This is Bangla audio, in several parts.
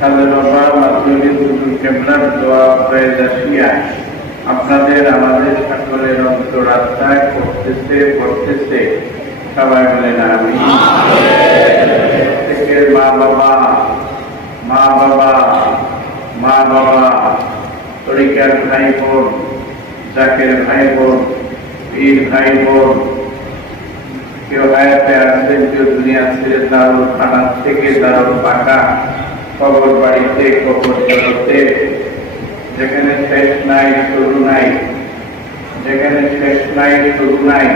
বাবা মাধ্যমিক কেবলার দোয়া হয়ে যাচ্ছিয়া আপনাদের আমাদের সকলের অন্তরাত্মায় পড়তেছে পড়তেছে সবাই বলেন আমি থেকে মা বাবা মা বাবা মা বাবা তরিকার ভাই বোন জাকের ভাই বোন পীর ভাই বোন কেউ হায়াতে আসছেন কেউ দুনিয়া ছেড়ে দারুল খানা থেকে দারুল পাকা কবর বাড়িতে কবর জগতে যেখানে শেষ নাই শুরু নাই যেখানে শেষ নাই শুরু নাই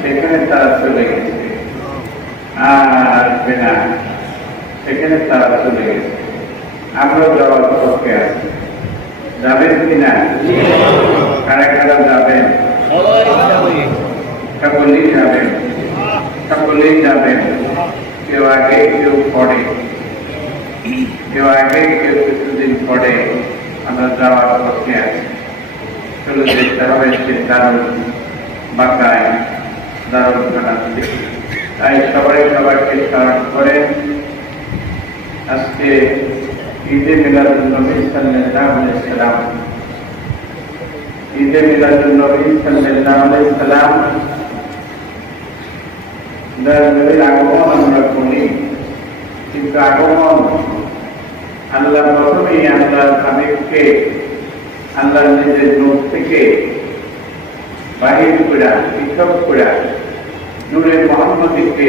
সেখানে তারা চলে গেছে আর আসবে না সেখানে তারা চলে গেছে আমরাও যাওয়ার পক্ষে আছি যাবেন কিনা কারা কারা যাবেন সকলেই যাবেন সকলেই যাবেন কেউ আগে কেউ পরে কেউ আগে কেউ কিছুদিন পরে আমরা যাওয়ার পক্ষে আছি চলে যেতে হবে সে দারুল বাঁকায় দারুল খানা থেকে তাই সবাই সবাইকে স্মরণ করে আজকে ঈদে মিলাদুন নবী সাল্লাল্লাহু আলাইহি সাল্লাম ঈদে মিলাদুন নবী সাল্লাল্লাহু আলাইহি সাল্লাম নবীর আগমন আমরা বলি কিন্তু আগমন আল্লাহ প্রথমেই আল্লাহ হাবিবকে আল্লাহ নিজের নূর থেকে বাহির করে পৃথক করে নূরে মুহাম্মদীকে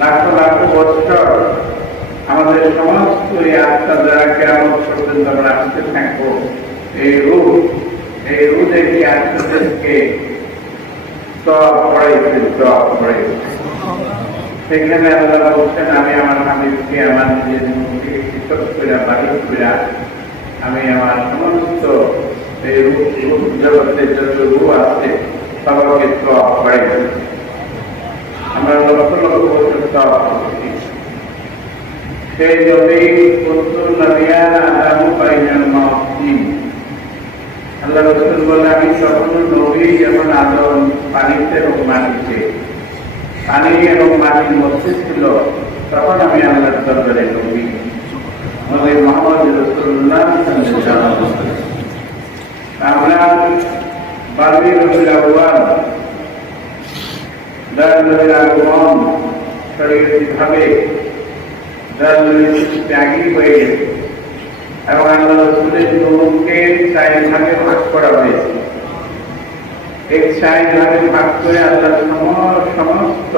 লাখো লাখো বছর আমাদের সমস্ত এই আত্মা দ্বারা কেমন পর্যন্ত আমরা আসতে থাকবো এই রূপ দেখি আত্মদেরকে টপ পড়াইছে সেখানে আল্লাহ বলছেন আমি আমার হাবিবকে আমার নিজের মুখে পৃথক করে বাহির করে আমি আমার সমস্ত এই রূপ জগতের যত রূপ আছে সবাইকে টপ পড়াইছি আমরা লক্ষ লক্ষ বছর টপ করছি সেই নবী কুনতুম নবিয়ান আদামু বাইনাল মাউতিন আল্লাহ রাসূল বলে আমি তখন নবী যেমন আদম পানিতে এবং মাটিতে পানি এবং মাটির মধ্যে ছিল তখন আমি আল্লাহর দরবারে নবী আমাদের মুহাম্মদ রাসূলুল্লাহ সাল্লাল্লাহু আলাইহি ওয়াসাল্লাম আমরা বারবি রবিউল আউয়াল নবীর আগমন শরীয়তিভাবে ত্যাগী হয়ে গেছে এবং আল্লাহ রাসূলের নূরকে 4 ভাগে ভাগ করা হয়েছে এই 4 ভাগে ভাগ করে আল্লাহ সমস্ত